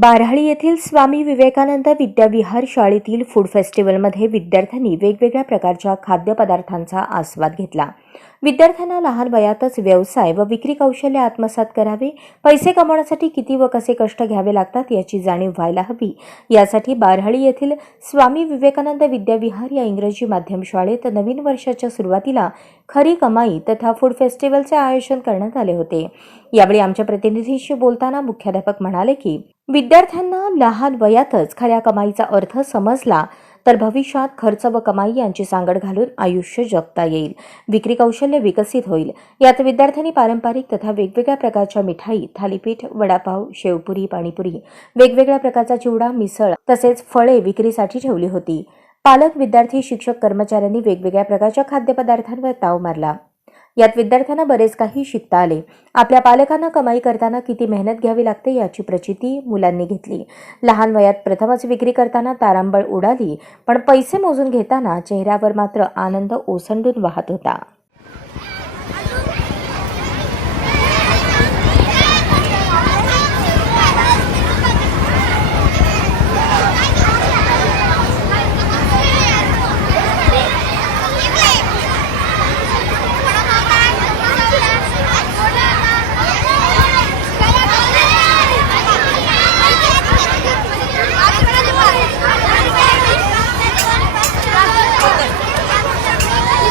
बाराळी येथील स्वामी विवेकानंद विद्याविहार शाळेतील फूड फेस्टिवलमध्ये विद्यार्थ्यांनी वेगवेगळ्या प्रकारच्या खाद्यपदार्थांचा आस्वाद घेतला. विद्यार्थ्यांना लहान वयातच व्यवसाय व विक्री कौशल्य आत्मसात करावे. पैसे कमवण्यासाठी किती व कसे कष्ट घ्यावे लागतात याची जाणीव व्हायला हवी. यासाठी बारहळी येथील स्वामी विवेकानंद विद्याविहार या इंग्रजी माध्यम शाळेत नवीन वर्षाच्या सुरुवातीला खरी कमाई तथा फूड फेस्टिवलचे आयोजन करण्यात आले होते. यावेळी आमच्या प्रतिनिधीशी बोलताना मुख्याध्यापक म्हणाले की विद्यार्थ्यांना लहान वयातच खऱ्या कमाईचा अर्थ समजला तर भविष्यात खर्च व कमाई यांची सांगड घालून आयुष्य जगता येईल. विक्री कौशल्य विकसित होईल. यात विद्यार्थ्यांनी पारंपरिक तथा वेगवेगळ्या प्रकारच्या मिठाई थालीपीठ वडापाव शेवपुरी पाणीपुरी वेगवेगळ्या प्रकारचा चिवडा मिसळ तसेच फळे विक्रीसाठी ठेवली होती. पालक विद्यार्थी शिक्षक कर्मचाऱ्यांनी वेगवेगळ्या प्रकारच्या खाद्यपदार्थांवर ताव मारला. यात विद्यार्थ्यांना बरेच काही शिकता आले. आपल्या पालकांना कमाई करताना किती मेहनत घ्यावी लागते याची प्रचिती मुलांनी घेतली. लहान वयात प्रथमच विक्री करताना तारांबळ उडाली पण पैसे मोजून घेताना चेहऱ्यावर मात्र आनंद ओसंडून वाहत होता.